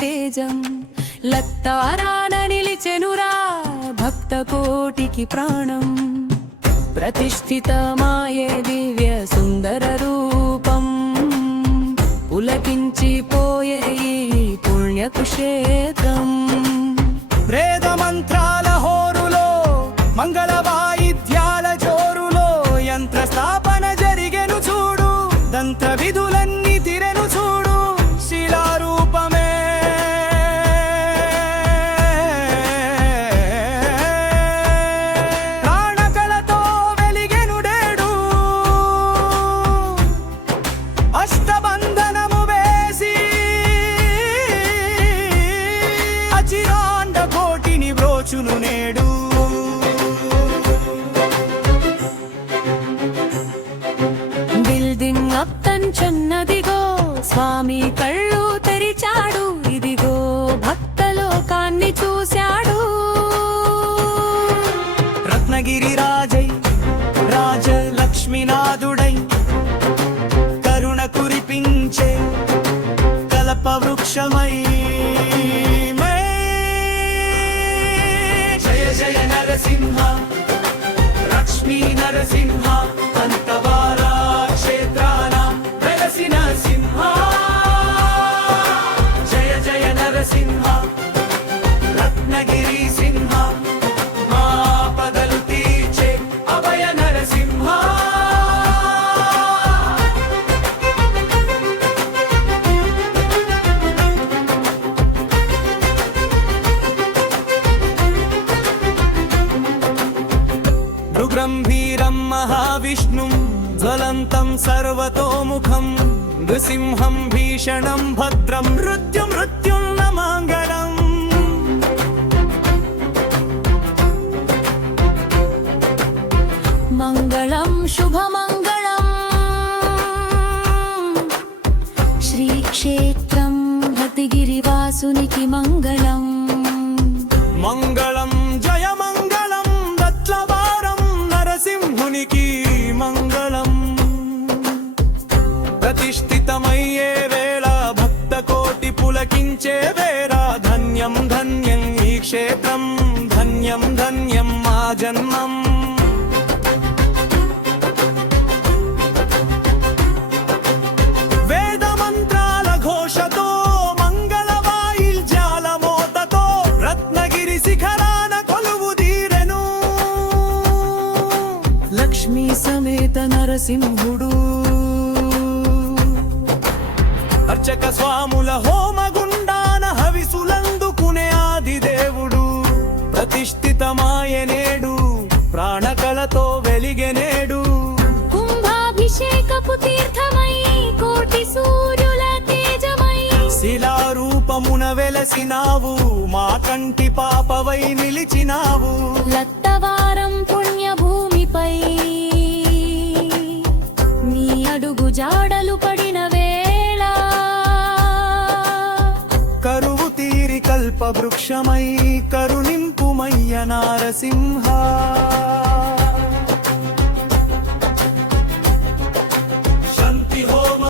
తేజం లత్తారాన నిలిచెనురా భక్త కోటికి ప్రాణం ప్రతిష్ఠితమాయే దివ్య సుందర రూపం పులకించిపోయే ఈ పుణ్యక్షేత్రం వేద మంత్రాల హోరులో మంగళ వాయిద్యాల జోరులో యంత్ర స్థాపన జరిగెను చూడు దంత్ర విధులన్నీ తిరెను చూడు శిలారూపమే ప్రాణకళతో వెలిగెను డేడు అష్టబంధనము వేసి అచిరాండ కోటిని బ్రోచును నేడు బిల్డింగ్ అత్తంచున్నదిగో స్వామి కళ్ళు తెరిచాడు ఇదిగో భక్తలోకాన్ని చూశాడు రత్నగిరి రాజై రాజలక్ష్మీనాథుడై కరుణ కురిపించే కల్ప వృక్షమై జయ జయ నరసింహ లక్ష్మీ నరసింహ అంతవార క్షేత్రాన వెలసిన సింహ జయ జయ నరసింహ రత్నగిరి సింహ మా పదలు తీర్చే అభయ నరసింహ గంభీరం మహావిష్ణుం జ్వలంతం సర్వతోముఖం నృసింహం భీషణం భద్రం మృత్యుం నమాంగళం మంగళం శుభమంగళం శ్రీక్షేత్రం రత్నగిరివాసునికి మంగళం మంగళం జయ మంగళం దత్లవారం నరసింహునికి మంగళం ప్రతిష్ఠితమయ్యే వేళ భక్త కోటి పులకించే వేళ ధన్యం ధన్యం ఈ క్షేత్రం ధన్యం ధన్యం మా జన్మం వేద మంత్రాల ఘోషతో మంగళ వాయిద్యాల మోతతో రత్నగిరి శిఖరాన కొలువు తీరెను లక్ష్మీ సమేత నరసింహుడు అర్చక స్వాముల హోమగుండాన హవిసులందుకునే ఆదిదేవుడు ప్రతిష్ఠితమాయనేడు ప్రాణకళతో వెలిగెనేడు కుంభాభిషేకపు తీర్థమై కోటి సూర్యుల తేజమై శిలారూపమున వెలసినావు మా కంటి పాపవై నిలిచినావు లత్తవారం పుణ్యభూమిపై నీ అడుగు జాడలు పడిన వేళ కరువు తీరి కల్ప వృక్షమై కరుణింపుమయ్య నారసింహ